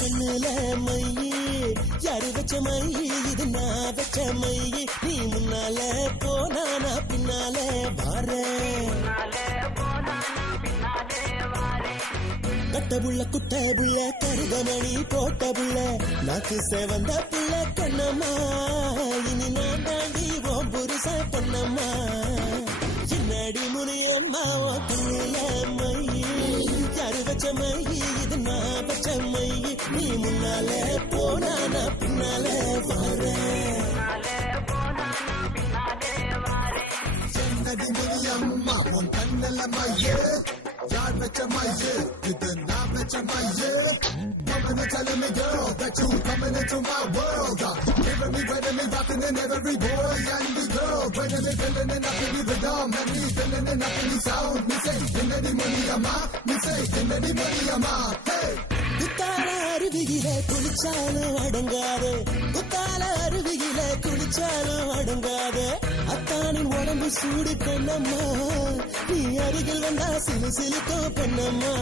கண்ணுல மையே யாரு வச்ச மையே இது நான் வச்ச மையே நீ முன்னால போனா நான் பின்னால வாரேன் கட்ட புள்ள குட்ட புள்ள கருகமணி போட்ட புள்ள நாக்கு சேவந்த புள்ள கண்ணம்மா இனி நான் தாண்டி ஓம் புருஷ பொன்னம்மா என்னடி முனியம்மா ஓ கண்ணுல மையே யாரு வச்ச மையே இது நான் வச்ச மையே நீ முன்னால போனா நான் பின்னால வாரேன் என்னடி முனியம்மா உன் கண்ணுல மையே யார் வச்ச மையே இது நான் வச்ச மையே Woman, you're telling me, girl, that you coming into my world. Giving me, running me, rocking in every boy and the girl. Bringing me, feeling it up in the rhythm. And me feeling it up in the sound. Me say, give me the money, amma. Me say, give me the money, amma. Hey! குத்தால அருவியில குளிச்சாலும் அடங்காது குத்தால அருவியில குளிச்சாலும் அடங்காது அத்தானின் உடம்பு சூடு கண்ணம்மா நீ அருகில் வந்தா சிலு சிலுக்கோ பொன்னம்மா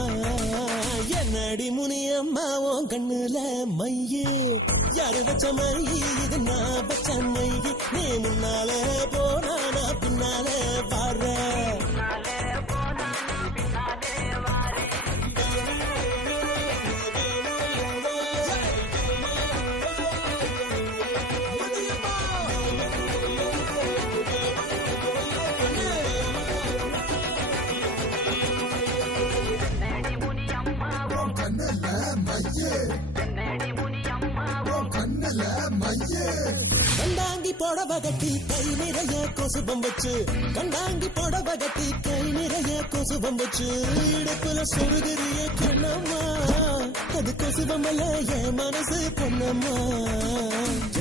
என்னடி முனியம்மா உன் கண்ணுல மையே யாரு வச்ச மையே இது நான் வச்ச மையே நீ முன்னால போனா நான் பின்னால வாரேன் கண்டாங்கி போடவ கட்டி கை நிறைய கொசுபம் வச்சு கண்டாங்கி போடவ கட்டி கை நிறைய கொசுபம் வச்சு இடுப்புல சொருகிறிய கண்ணம்மா அது கொசுபம் அல்ல என் மனசு பொன்னம்மா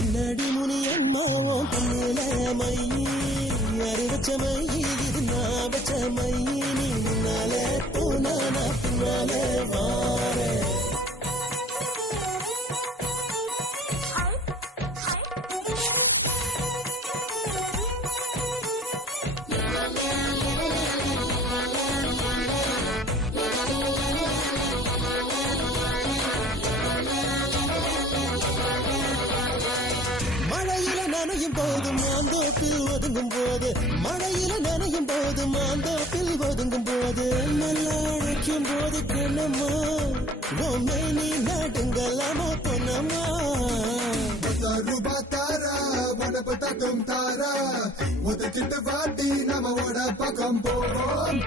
என்னடி முனியம்மா உன் கண்ணுல மையே யாரு வச்ச மையே இது நான் வச்ச மையே நீ முன்னால போனா நான் பின்னால வாரேன் மாந்தோப்பில் ஒதுங்கும் போது மழையில நனையும் போது மாந்தோப்பில் ஒதுங்கும் போது நல்லா அழைக்கும் போது கண்ணம்மா பொம்மை நீ நடுங்கலாமா பொன்னம்மா ரூபா தாரா உடம்பு தட்டும் தாரா உதச்சிட்டு வாட்டி நம்மோட பக்கம் போவோம்